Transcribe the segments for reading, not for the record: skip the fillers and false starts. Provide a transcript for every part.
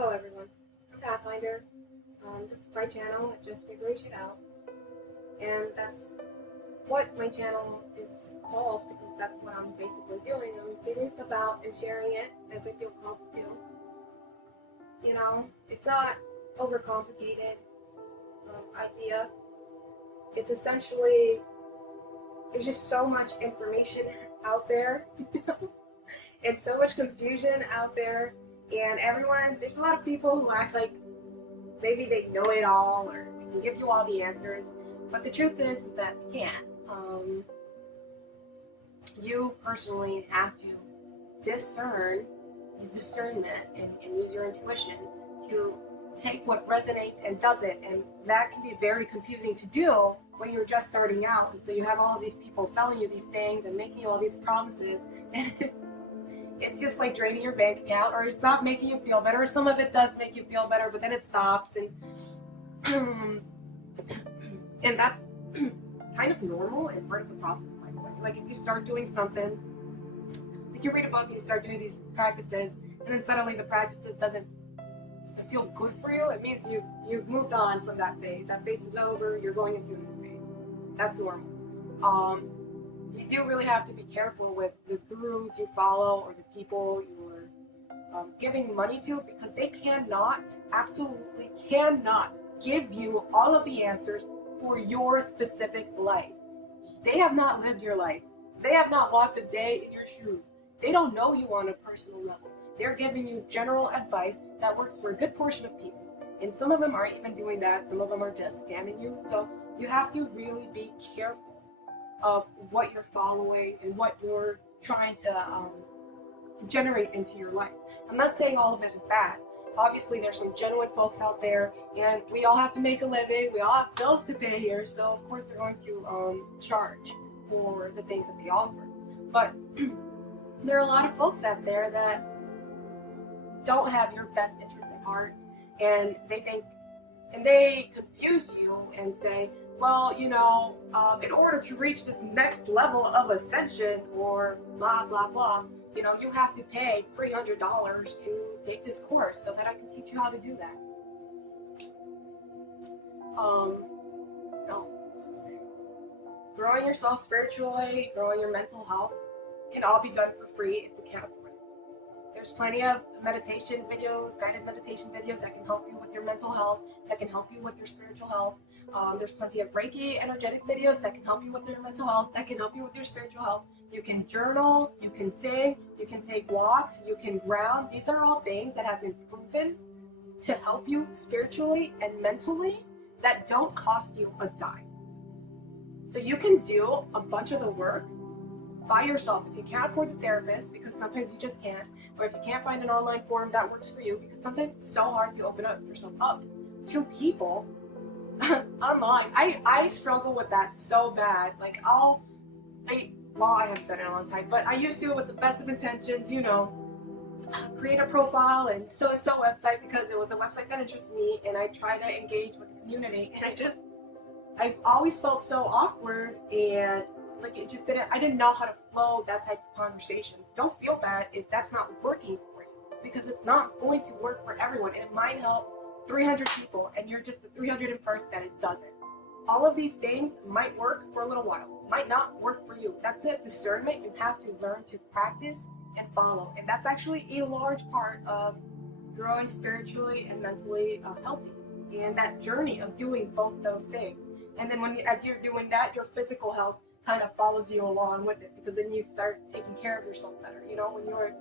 Hello everyone, I'm Pathfinder. This is my channel, Just Figuring It Out. And that's what my channel is called because that's what I'm basically doing. I'm figuring stuff out and sharing it as I feel called to do. You know, it's not overcomplicated idea. It's essentially, there's just so much information out there, and so much confusion out there. And there's a lot of people who act like maybe they know it all or they can give you all the answers. But the truth is that they can't. You personally have to use discernment and use your intuition to take what resonates and doesn't. And that can be very confusing to do when you're just starting out. And so you have all of these people selling you these things and making you all these promises. It's just like draining your bank account, or it's not making you feel better. Some of it does make you feel better, but then it stops, and that's kind of normal and part of the process, by the way. Like if you start doing something, like you read a book and you start doing these practices, and then suddenly the practices doesn't feel good for you, it means you've moved on from that phase. That phase is over. You're going into a new phase. That's normal. You do really have to be careful with the gurus you follow or the people you're giving money to, because they absolutely cannot give you all of the answers for your specific life. They have not lived your life. They have not walked a day in your shoes. They don't know you on a personal level. They're giving you general advice that works for a good portion of people. And some of them aren't even doing that. Some of them are just scamming you. So you have to really be careful of what you're following and what you're trying to generate into your life. I'm not saying all of it is bad. Obviously, there's some genuine folks out there, and we all have to make a living. We all have bills to pay here, so of course they're going to charge for the things that they offer. But there are a lot of folks out there that don't have your best interests at heart, and they confuse you and say, well, you know, in order to reach this next level of ascension or blah, blah, blah, you know, you have to pay $300 to take this course so that I can teach you how to do that. No. Growing yourself spiritually, growing your mental health can all be done for free if you can't afford it. There's plenty of meditation videos, guided meditation videos that can help you with your mental health, that can help you with your spiritual health. There's plenty of Reiki energetic videos that can help you with your mental health, that can help you with your spiritual health. You can journal, you can sing, you can take walks, you can ground. These are all things that have been proven to help you spiritually and mentally that don't cost you a dime. So you can do a bunch of the work by yourself if you can't afford the therapist, because sometimes you just can't, or if you can't find an online forum that works for you, because sometimes it's so hard to open yourself up to people online. I struggle with that so bad. Like I haven't done it in a long time, but I used to, with the best of intentions, you know, create a profile and so-and-so website because it was a website that interests me, and I try to engage with the community, and I've always felt so awkward, and like I didn't know how to flow that type of conversations. Don't feel bad if that's not working for you, because it's not going to work for everyone. It might help 300 people, and you're just the 301st that it doesn't. All of these things might work for a little while, might not work for you. That's the discernment you have to learn to practice and follow. And that's actually a large part of growing spiritually and mentally healthy, and that journey of doing both those things. And then as you're doing that, your physical health kind of follows you along with it, because then you start taking care of yourself better. You know, when you're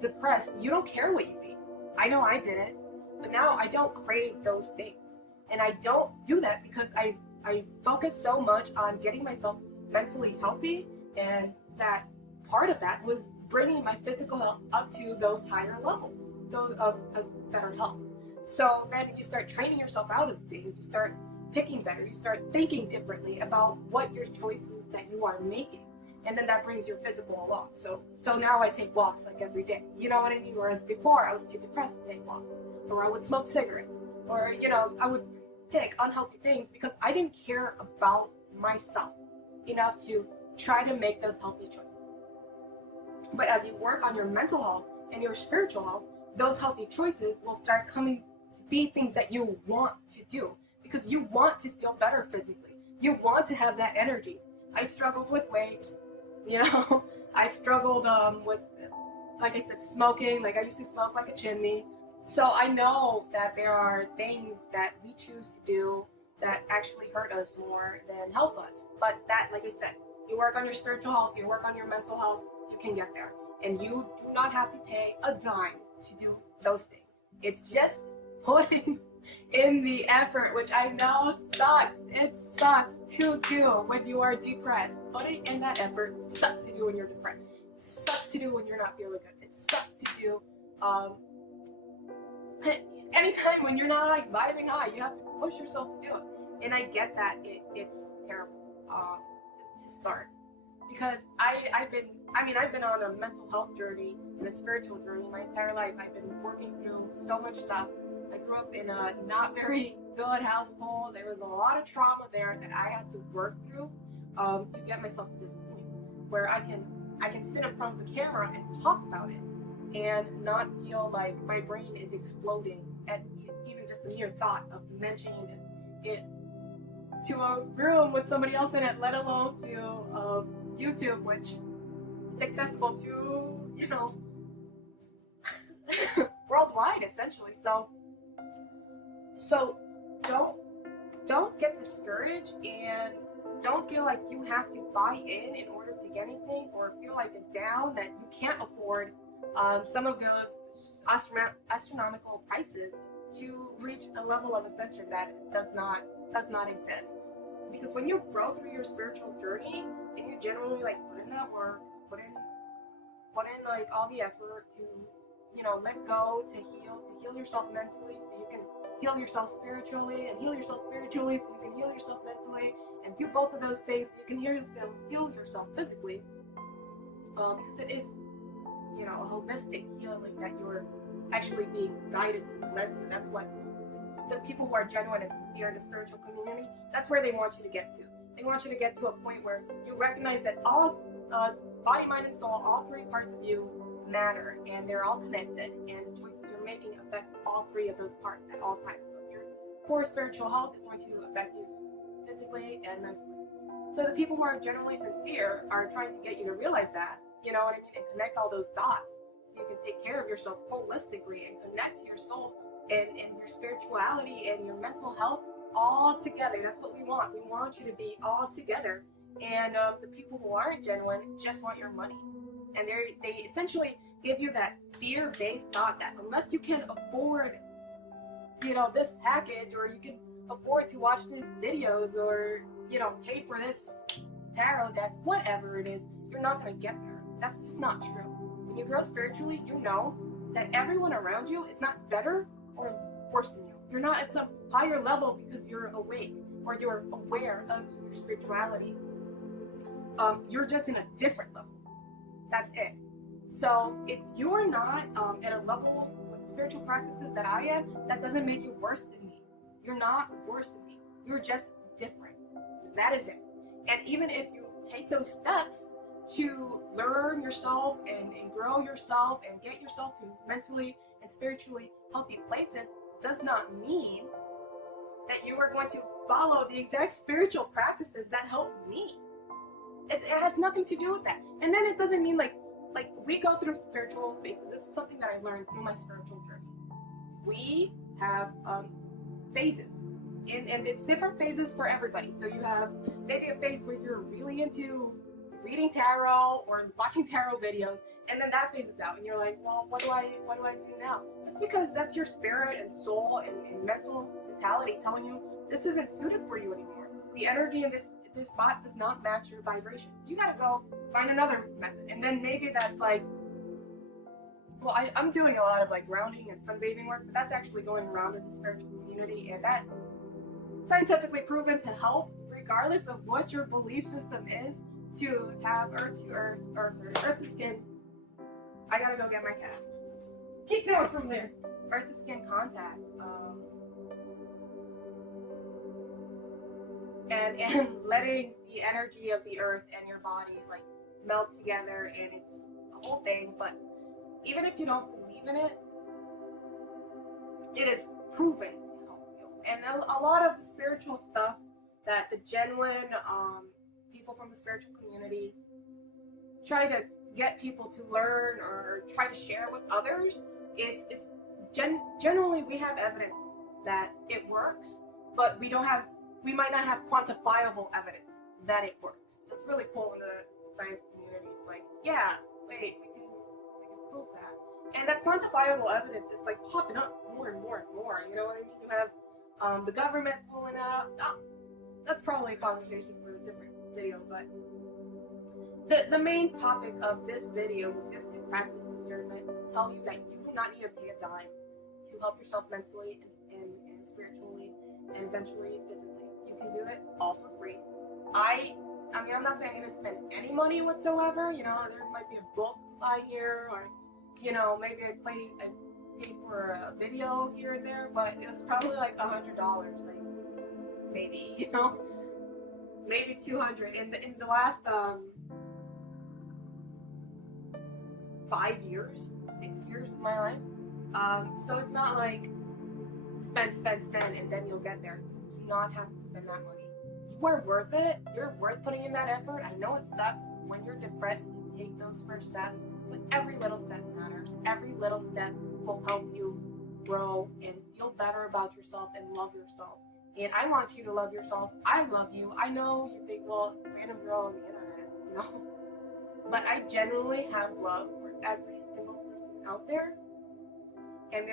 depressed, you don't care what you eat. I know I didn't, but now I don't crave those things. And I don't do that because I focus so much on getting myself mentally healthy, and that part of that was bringing my physical health up to those higher levels, those of better health. So then you start training yourself out of things, you start picking better, you start thinking differently about what your choices that you are making, and then that brings your physical along. So now I take walks like every day, you know what I mean? Whereas before I was too depressed to take walks, or I would smoke cigarettes, or you know, I would pick unhealthy things because I didn't care about myself enough to try to make those healthy choices. But as you work on your mental health and your spiritual health, those healthy choices will start coming to be things that you want to do, because you want to feel better physically. You want to have that energy. I struggled with weight, you know. I struggled with, like I said, smoking. Like I used to smoke like a chimney. So I know that there are things that we choose to do that actually hurt us more than help us. But that, like I said, you work on your spiritual health, you work on your mental health, you can get there. And you do not have to pay a dime to do those things. It's just putting in the effort, which I know sucks. It sucks to do when you are depressed. Putting in that effort sucks to do when you're depressed. It sucks to do when you're not feeling good. It sucks to do anytime when you're not like vibing high. You have to push yourself to do it. And I get that it's terrible to start, because I've been on a mental health journey and a spiritual journey my entire life. I've been working through so much stuff. I grew up in a not very good household. There was a lot of trauma there that I had to work through to get myself to this point where I can sit in front of the camera and talk about it and not feel like my brain is exploding at even just the mere thought of mentioning it to a room with somebody else in it, let alone to YouTube, which is accessible to, you know, worldwide essentially. So don't get discouraged, and don't feel like you have to buy in order to get anything, or feel like it's down that you can't afford some of those astronomical prices to reach a level of ascension that does not exist. Because when you grow through your spiritual journey and you generally like put in that work, put in like all the effort to, you know, let go, to heal yourself mentally so you can heal yourself spiritually, and heal yourself spiritually so you can heal yourself mentally, and do both of those things so you can heal yourself physically, because it is, you know, a holistic healing that you're actually being guided to, led to. That's what the people who are genuine and sincere in the spiritual community, that's where they want you to get to. They want you to get to a point where you recognize that all body, mind, and soul, all three parts of you matter, and they're all connected, and the choices you're making affects all three of those parts at all times. So your poor spiritual health is going to affect you physically and mentally. So the people who are genuinely sincere are trying to get you to realize that, you know what I mean, and connect all those dots so you can take care of yourself holistically and connect to your soul and your spirituality and your mental health all together. That's what we want. We want you to be all together. And the people who aren't genuine just want your money. And they essentially give you that fear-based thought that unless you can afford, you know, this package, or you can afford to watch these videos, or, you know, pay for this tarot deck, whatever it is, you're not going to get there. That's just not true. When you grow spiritually, you know that everyone around you is not better or worse than you. You're not at some higher level because you're awake or you're aware of your spirituality. You're just in a different level. That's it. So if you're not at a level with spiritual practices that I am, that doesn't make you worse than me. You're not worse than me. You're just different. That is it. And even if you take those steps to learn yourself and grow yourself and get yourself to mentally and spiritually healthy places, does not mean that you are going to follow the exact spiritual practices that help me. It has nothing to do with that. And then it doesn't mean like we go through spiritual phases. This is something that I learned through my spiritual journey. We have phases, and it's different phases for everybody. So you have maybe a phase where you're really into reading tarot or watching tarot videos, and then that phases out, and you're like, well, what do I do now? That's because that's your spirit and soul and mental mentality telling you this isn't suited for you anymore. The energy in this spot does not match your vibrations. You gotta go find another method. And then maybe that's like, well, I'm doing a lot of like grounding and sunbathing work, but that's actually going around in the spiritual community, and that's scientifically proven to help regardless of what your belief system is, to have earth to skin. I gotta go get my cat. Keep down from there. Earth to skin contact. And letting the energy of the earth and your body like melt together, and it's a whole thing. But even if you don't believe in it, it is proven to help you. And a lot of the spiritual stuff that the genuine people from the spiritual community try to get people to learn or try to share with others is generally we have evidence that it works, but we might not have quantifiable evidence that it works. So it's really cool in the science community. It's like, yeah, wait, we can prove that. And that quantifiable evidence is like popping up more and more and more. You know what I mean? You have the government pulling out. Oh, that's probably a conversation for a different video, but the main topic of this video was just to practice discernment, to tell you that you do not need to pay a dime to help yourself mentally and spiritually and eventually physically. You can do it all for free. I mean, I'm not saying I didn't spend any money whatsoever. You know, there might be a book by here, or you know, maybe I paid for a video here and there, but it was probably like $100, like maybe, you know, maybe 200. In the last 5 years, 6 years of my life. So it's not like spend, and then you'll get there. You do not have to spend that money. You are worth it. You're worth putting in that effort. I know it sucks when you're depressed to take those first steps, but every little step matters. Every little step will help you grow and feel better about yourself and love yourself. And I want you to love yourself. I love you. I know you think, well, random girl on the internet, you know? But I genuinely have love for every single person out there. And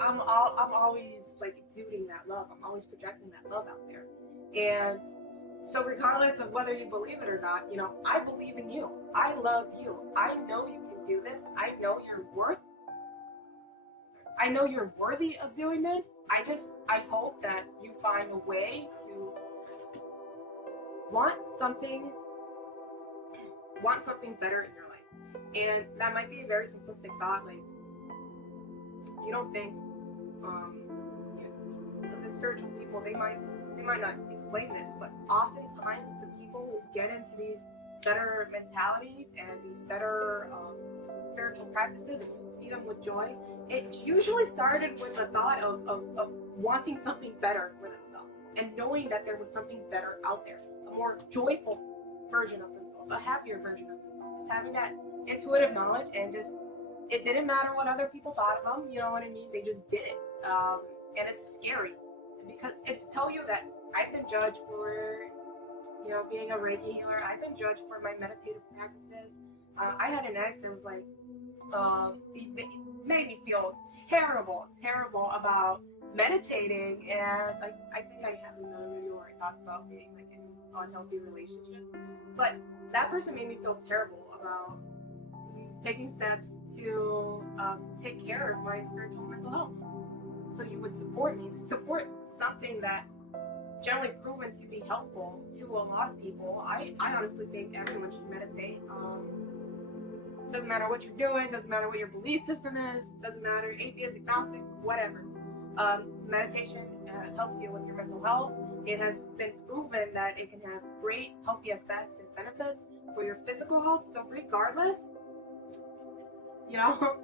I'm always like exuding that love. I'm always projecting that love out there. And so regardless of whether you believe it or not, you know, I believe in you. I love you. I know you can do this. I know you're worthy of doing this. I hope that you find a way to want something better in your life. And that might be a very simplistic thought, like you don't think the spiritual people, they might not explain this, but oftentimes the people who get into these better mentalities and these better spiritual practices, and you see them with joy, it usually started with a thought of wanting something better for themselves and knowing that there was something better out there, a more joyful version of themselves, a happier version of themselves, just having that intuitive knowledge, and just it didn't matter what other people thought of them, you know what I mean? They just did it. And it's scary because to tell you that I've been judged for, you know, being a Reiki healer. I've been judged for my meditative practices. I had an ex that was like, he made me feel terrible about meditating, and like I think I have another video where I talked about being like in unhealthy relationships. But that person made me feel terrible about taking steps to take care of my spiritual and mental health. So you would support something that's generally proven to be helpful to a lot of people. I honestly think everyone should meditate. Doesn't matter what you're doing, doesn't matter what your belief system is, doesn't matter, atheist, agnostic, whatever. Meditation helps you with your mental health. It has been proven that it can have great healthy effects and benefits for your physical health. So regardless, you know,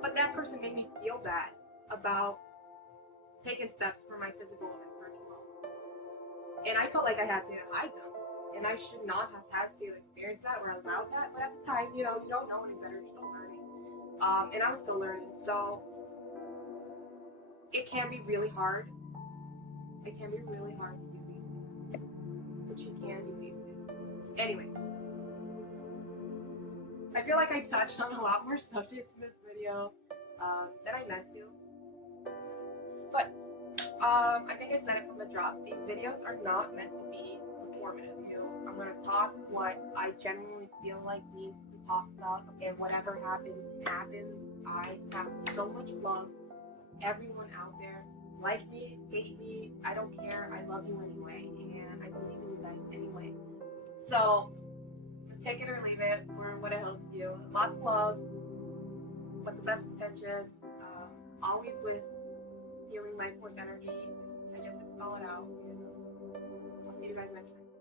but that person made me feel bad about taking steps for my physical and spiritual health. And I felt like I had to hide them. And I should not have had to experience that or allow that. But at the time, you know, you don't know any better. You're still learning. And I'm still learning. So it can be really hard. It can be really hard to do these things. But you can do these things. Anyways. I feel like I touched on a lot more subjects in this video than I meant to. But I think I said it from the drop. These videos are not meant to be informative. I'm going to talk what I genuinely feel like needs to be talked about, and whatever happens, happens. I have so much love for everyone out there. Like me, hate me, I don't care. I love you anyway, and I believe in you guys anyway. So take it or leave it for what it helps you. Lots of love, with the best intentions, always with healing life force energy. I just expel it out. And I'll see you guys next time.